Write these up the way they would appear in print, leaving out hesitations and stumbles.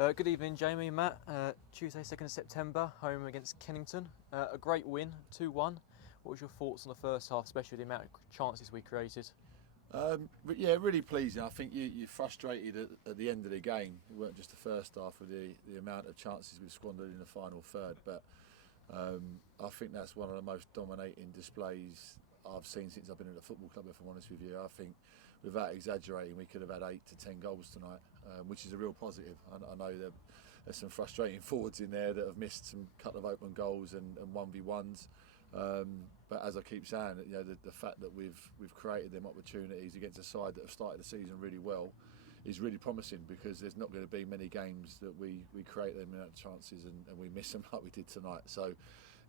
Good evening, Jamie and Matt. Tuesday, 2nd of September, home against Kennington. A great win, 2-1. What was your thoughts on the first half, especially the amount of chances we created? Yeah, really pleasing. I think you're frustrated at the end of the game. It weren't just the first half with the amount of chances we squandered in the final third, but I think that's one of the most dominating displays I've seen since I've been at the football club, if I'm honest with you. I think, without exaggerating, we could have had 8 to 10 goals tonight, which is a real positive. I know there's some frustrating forwards in there that have missed some couple of open goals and 1v1s. But as I keep saying, the fact that we've created them opportunities against a side that have started the season really well is really promising, because there's not going to be many games that we create them amount of chances and we miss them like we did tonight. So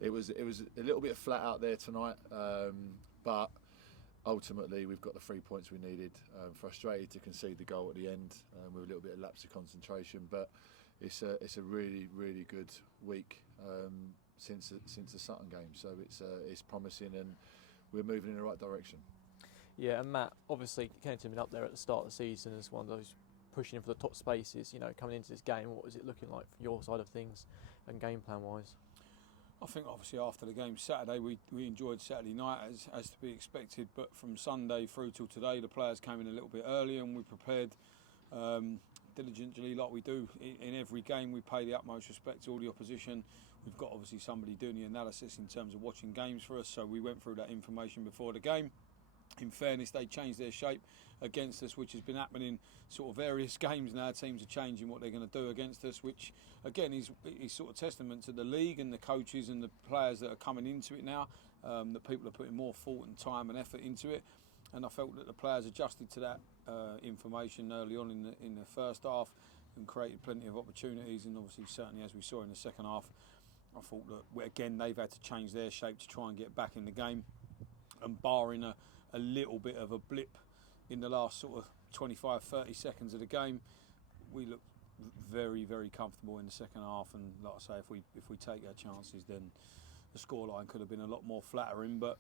it was a little bit flat out there tonight, but ultimately we've got the 3 points we needed. Frustrated to concede the goal at the end with a little bit of lapse of concentration, but it's a really, really good week since the Sutton game. So it's promising and we're moving in the right direction. Yeah, and Matt, obviously Kennington been up there at the start of the season as one of those pushing in for the top spaces. Coming into this game, what was it looking like from your side of things and game plan wise? I think obviously after the game Saturday, we enjoyed Saturday night as to be expected, but from Sunday through till today, the players came in a little bit early and we prepared diligently like we do in every game. We pay the utmost respect to all the opposition. We've got obviously somebody doing the analysis in terms of watching games for us, so we went through that information before the game. In fairness, they changed their shape against us, which has been happening sort of various games now. Teams are changing what they're going to do against us, which again is sort of testament to the league and the coaches and the players that are coming into it now. That people are putting more thought and time and effort into it, and I felt that the players adjusted to that information early on in the first half and created plenty of opportunities. And obviously, certainly as we saw in the second half, I thought that again they've had to change their shape to try and get back in the game. And barring a little bit of a blip in the last sort of 25-30 seconds of the game, we looked very, very comfortable in the second half. And like I say, if we take our chances, then the scoreline could have been a lot more flattering. But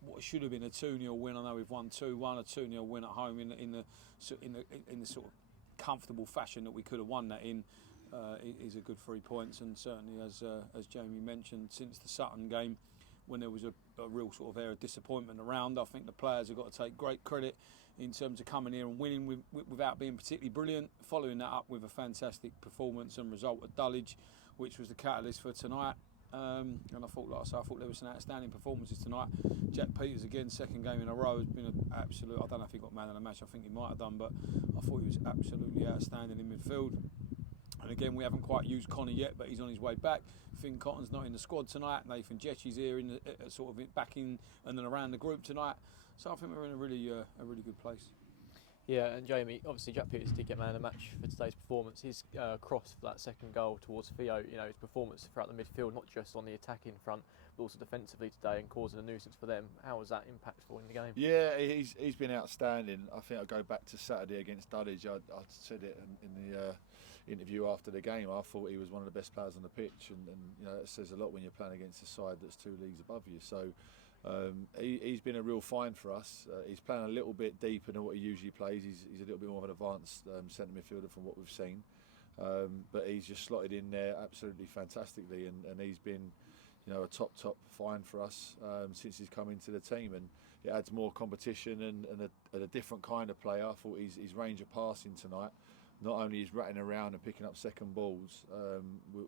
what should have been a 2-0 win, I know we've won 2-1, a 2-0 win at home in the sort of comfortable fashion that we could have won that in, is a good 3 points. And certainly, as Jamie mentioned, since the Sutton game, when there was a real sort of air of disappointment around, I think the players have got to take great credit in terms of coming here and winning without being particularly brilliant, following that up with a fantastic performance and result at Dulwich, which was the catalyst for tonight. And I thought there was some outstanding performances tonight. Jack Peters again, second game in a row, has been an absolute, I don't know if he got man of the match, I think he might have done, but I thought he was absolutely outstanding in midfield. And again, we haven't quite used Connor yet, but he's on his way back. Finn Cotton's not in the squad tonight. Nathan Jetchy's here in sort of back in and then around the group tonight. So I think we're in a really good place. Yeah, and Jamie, obviously Jack Peters did get man of the match for today's performance. His cross for that second goal towards Theo, his performance throughout the midfield, not just on the attacking front, but also defensively today and causing a nuisance for them. How was that impactful in the game? Yeah, he's been outstanding. I think I'll go back to Saturday against Dulwich. I said it in the interview after the game. I thought he was one of the best players on the pitch, and it says a lot when you're playing against a side that's 2 leagues above you. So he's been a real find for us. He's playing a little bit deeper than what he usually plays. He's a little bit more of an advanced centre midfielder from what we've seen, but he's just slotted in there absolutely fantastically, and he's been a top find for us since he's come into the team, and it adds more competition and a different kind of player. I thought his range of passing tonight, not only is ratting around and picking up second balls,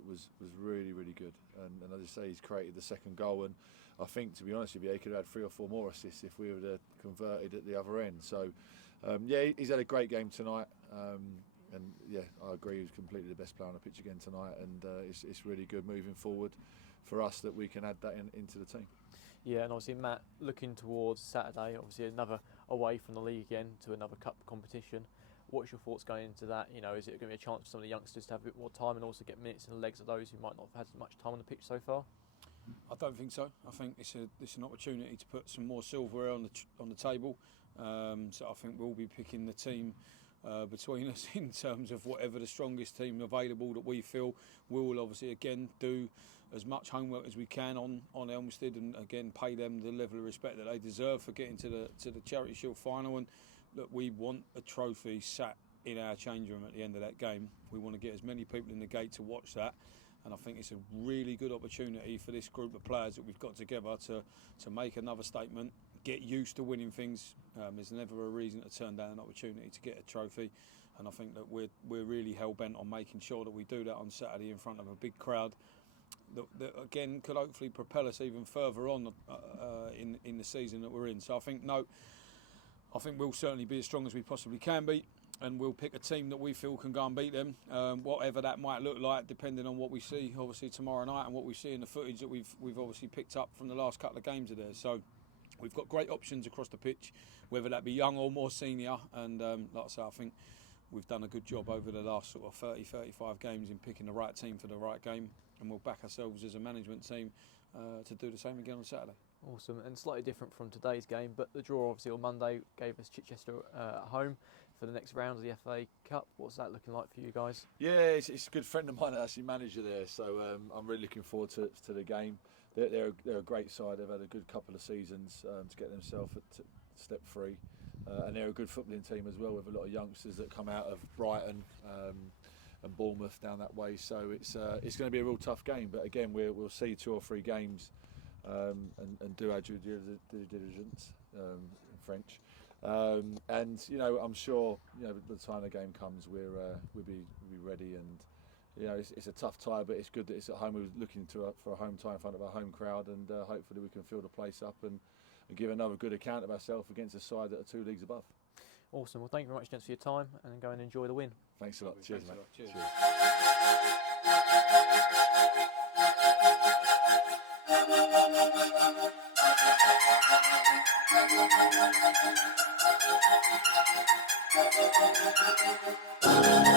was really, really good. And as I say, he's created the second goal, and I think, to be honest with you, he could have had 3 or 4 more assists if we would have converted at the other end. So he's had a great game tonight, and yeah, I agree, he was completely the best player on the pitch again tonight, and it's really good moving forward for us that we can add that into the team. Yeah, and obviously Matt, looking towards Saturday, obviously another away from the league again to another cup competition. What's your thoughts going into that? Is it going to be a chance for some of the youngsters to have a bit more time and also get minutes in the legs of those who might not have had as much time on the pitch so far? I don't think so. I think it's an opportunity to put some more silverware on the table. So I think we'll be picking the team between us in terms of whatever the strongest team available that we feel. We will obviously again do as much homework as we can on Elmstead, and again pay them the level of respect that they deserve for getting to the Charity Shield final. And look, we want a trophy sat in our change room at the end of that game. We want to get as many people in the gate to watch that, and I think it's a really good opportunity for this group of players that we've got together to make another statement, get used to winning things. There's never a reason to turn down an opportunity to get a trophy, and I think that we're really hell-bent on making sure that we do that on Saturday in front of a big crowd that again could hopefully propel us even further on in the season that we're in. So I think we'll certainly be as strong as we possibly can be, and we'll pick a team that we feel can go and beat them, whatever that might look like, depending on what we see obviously tomorrow night and what we see in the footage that we've obviously picked up from the last couple of games of theirs. So we've got great options across the pitch, whether that be young or more senior, and like I say, I think we've done a good job over the last sort of 30-35 games in picking the right team for the right game, and we'll back ourselves as a management team to do the same again on Saturday. Awesome, and slightly different from today's game, but the draw obviously on Monday gave us Chichester at home for the next round of the FA Cup. What's that looking like for you guys? Yeah, it's a good friend of mine that's actually manager there, so I'm really looking forward to the game. They're a great side. They've had a good couple of seasons to get themselves at step 3, and they're a good footballing team as well, with a lot of youngsters that come out of Brighton and Bournemouth down that way. So it's going to be a real tough game. But again, we'll see 2 or 3 games and do our due diligence in French. And I'm sure by the time the game comes, we'll be ready. And it's a tough tie, but it's good that it's at home. We're looking for a home tie in front of a home crowd, and hopefully we can fill the place up and give another good account of ourselves against a side that are 2 leagues above. Awesome. Well, thank you very much, gents, for your time, and go and enjoy the win. Thanks a lot. Cheers, mate. Cheers. Cheers.